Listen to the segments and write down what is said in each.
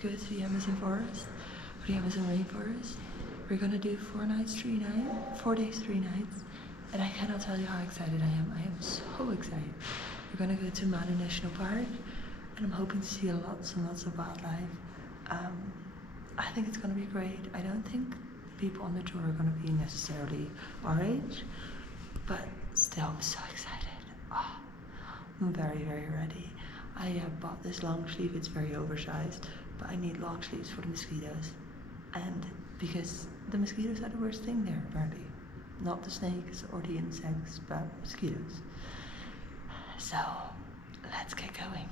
go to the Amazon forest, or the Amazon rainforest. We're gonna do 4 days, 3 nights, and I cannot tell you how excited I am. I am so excited. We're gonna go to Manu National Park, and I'm hoping to see lots and lots of wildlife. I think it's gonna be great. I don't think people on the tour are gonna be necessarily our age, but still, I'm so excited. Oh, I'm very, very ready. I bought this long sleeve. It's very oversized, but I need long sleeves for the mosquitoes, and because the mosquitoes are the worst thing there, apparently. Not the snakes or the insects, but mosquitoes. So, let's get going.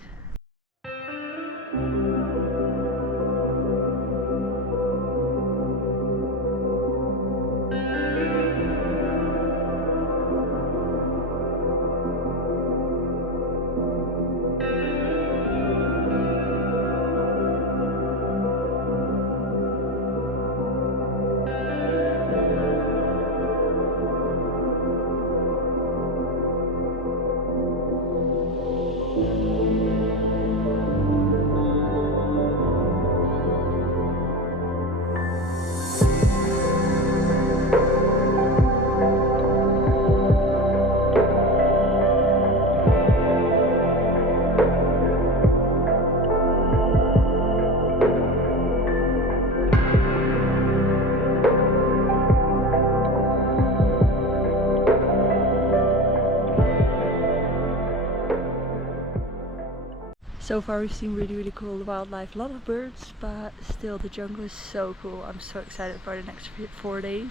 So far we've seen really cool wildlife, a lot of birds, but still the jungle is so cool. I'm so excited for the next 4 days.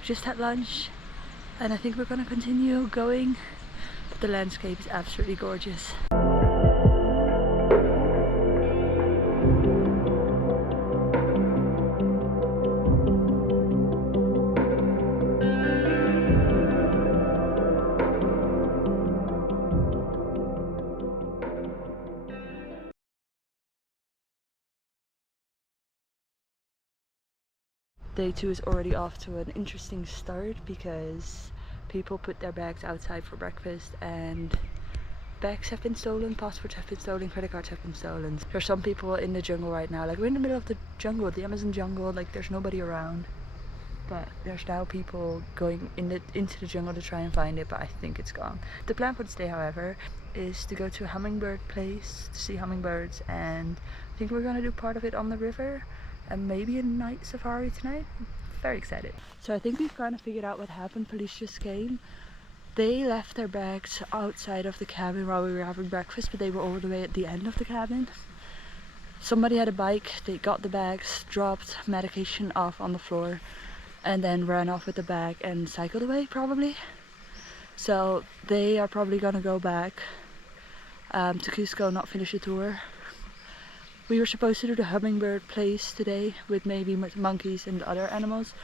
We just had lunch and I think we're gonna continue going, but the landscape is absolutely gorgeous. Day 2 is already off to an interesting start because people put their bags outside for breakfast and bags have been stolen, passports have been stolen, credit cards have been stolen. There's some people in the jungle right now, like we're in the middle of the jungle, the Amazon jungle, like there's nobody around. But there's now people going into the jungle to try and find it, but I think it's gone. The plan for this day, however, is to go to a hummingbird place to see hummingbirds, and I think we're gonna do part of it on the river. And maybe a night safari tonight. I'm very excited. So I think we've kind of figured out what happened. Police just came. They left their bags outside of the cabin while we were having breakfast, but they were all the way at the end of the cabin. Somebody had a bike, they got the bags, dropped medication off on the floor, and then ran off with the bag and cycled away probably. So they are probably gonna go back to Cusco, not finish the tour. We were supposed to do the hummingbird place today with maybe monkeys and other animals.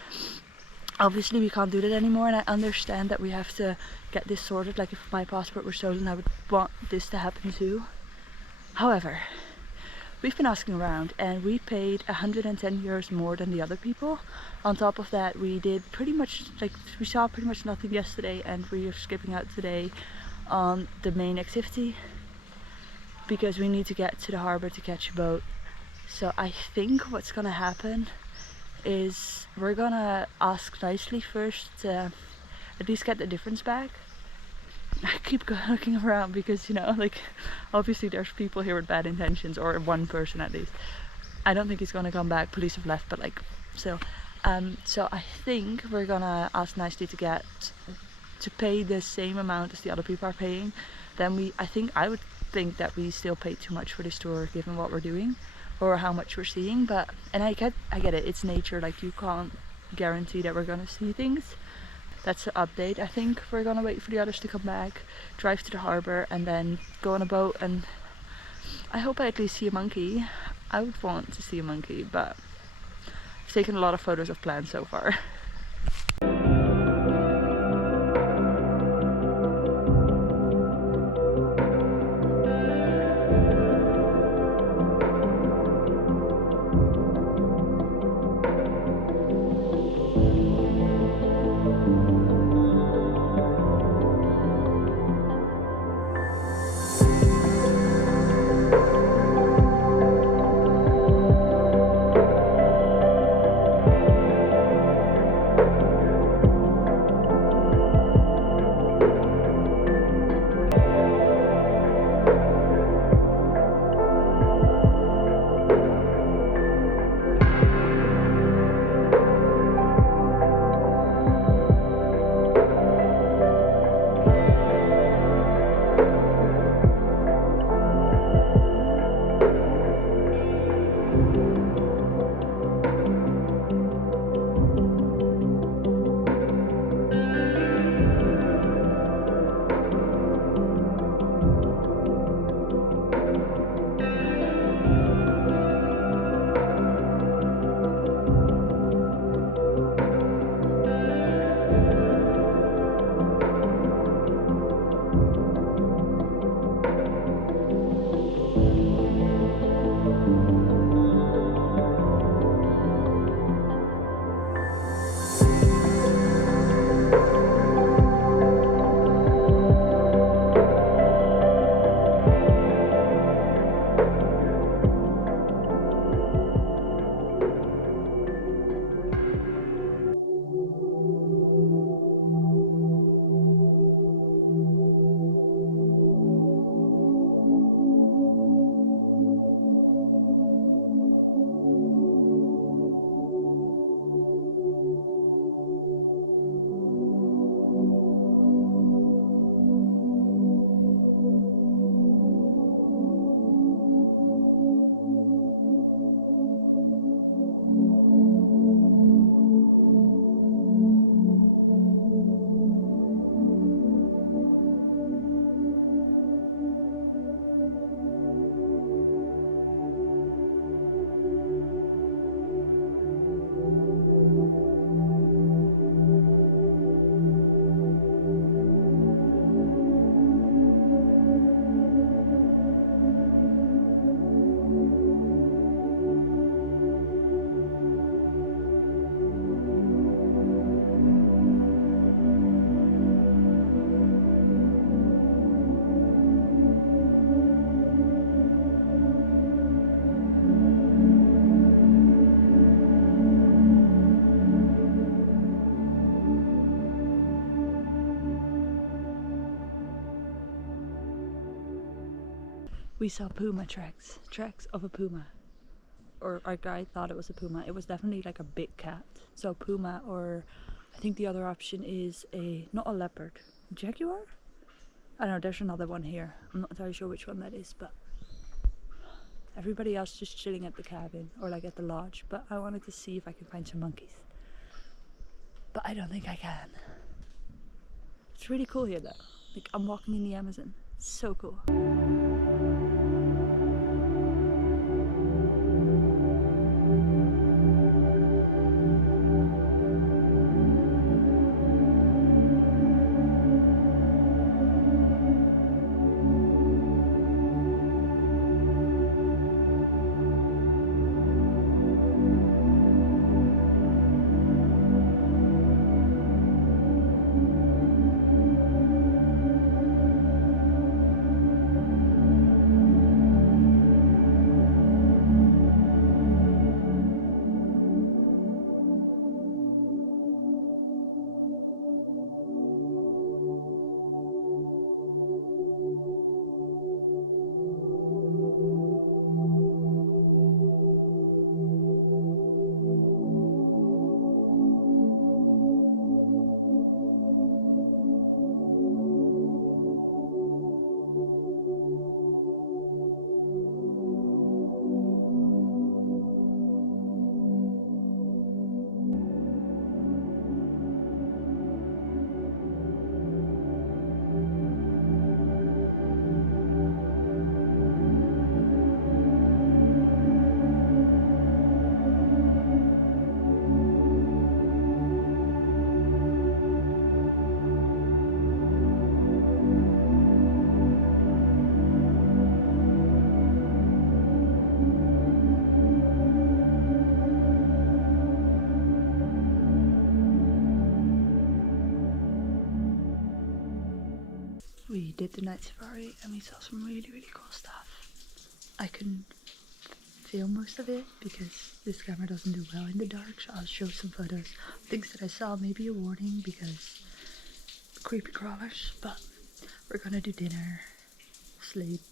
Obviously we can't do that anymore, and I understand that we have to get this sorted. Like if my passport were stolen, I would want this to happen too. However, we've been asking around and we paid 110 euros more than the other people. On top of that, we did pretty much, like we saw pretty much nothing yesterday, and we are skipping out today on the main activity because we need to get to the harbor to catch a boat. So I think what's gonna happen is we're gonna ask nicely first to at least get the difference back. I keep looking around because, you know, like obviously there's people here with bad intentions, or one person at least. I don't think he's gonna come back. Police have left, but like still. So I think we're gonna ask nicely to pay the same amount as the other people are paying. Then I would think that we still paid too much for this tour given what we're doing or how much we're seeing, but I get it, it's nature, like you can't guarantee that we're gonna see things. That's the update. I think we're gonna wait for the others to come back, drive to the harbor, and then go on a boat, and I hope I at least see a monkey. I would want to see a monkey, but I've taken a lot of photos of plants so far. We saw puma tracks of a puma. Or our guide thought it was a puma. It was definitely like a big cat. So puma, or I think the other option is not a leopard, jaguar? I don't know, there's another one here. I'm not entirely sure which one that is, but everybody else just chilling at the cabin or like at the lodge. But I wanted to see if I can find some monkeys. But I don't think I can. It's really cool here though. Like, I'm walking in the Amazon. It's so cool. We did the night safari and we saw some really cool stuff. I couldn't film most of it because this camera doesn't do well in the dark, so I'll show some photos of things that I saw, maybe a warning because creepy crawlers. But we're gonna do dinner, sleep,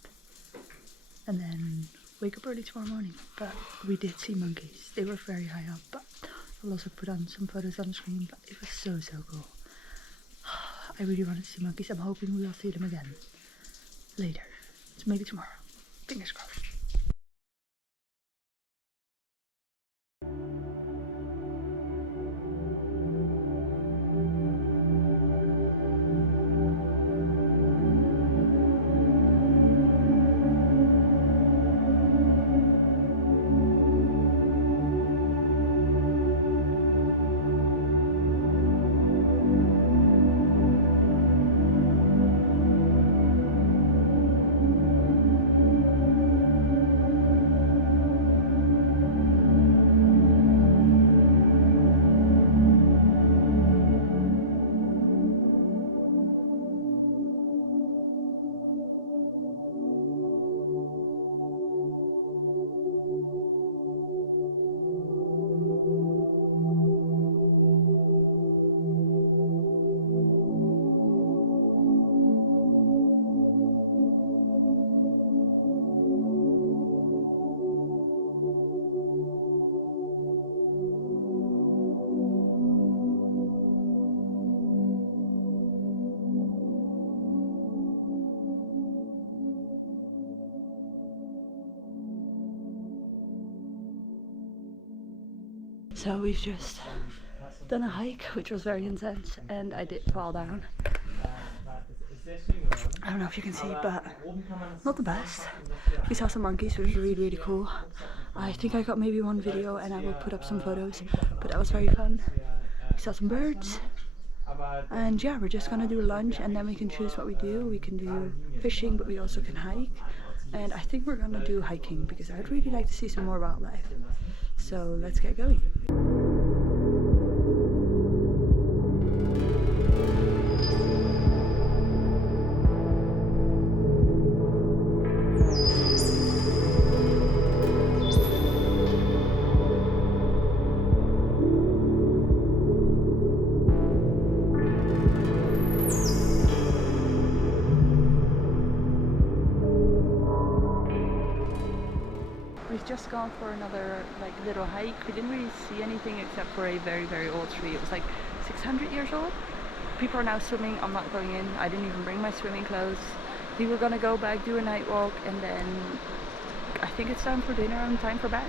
and then wake up early tomorrow morning. But we did see monkeys. They were very high up, but I'll also put on some photos on the screen. But it was so cool. I really wanted to see monkeys. I'm hoping we will see them again later. So maybe tomorrow. Fingers crossed. So we've just done a hike, which was very intense, and I did fall down. I don't know if you can see, but not the best. We saw some monkeys, which was really cool. I think I got maybe one video and I will put up some photos, but that was very fun. We saw some birds. And yeah, we're just gonna do lunch and then we can choose what we do. We can do fishing, but we also can hike. And I think we're gonna do hiking because I'd really like to see some more wildlife. So let's get going. just gone for another like little hike. We didn't really see anything except for a very, very old tree. It was like 600 years old. People are now swimming. I'm not going in. I didn't even bring my swimming clothes. We were gonna go back, do a night walk, and then I think it's time for dinner and time for bed.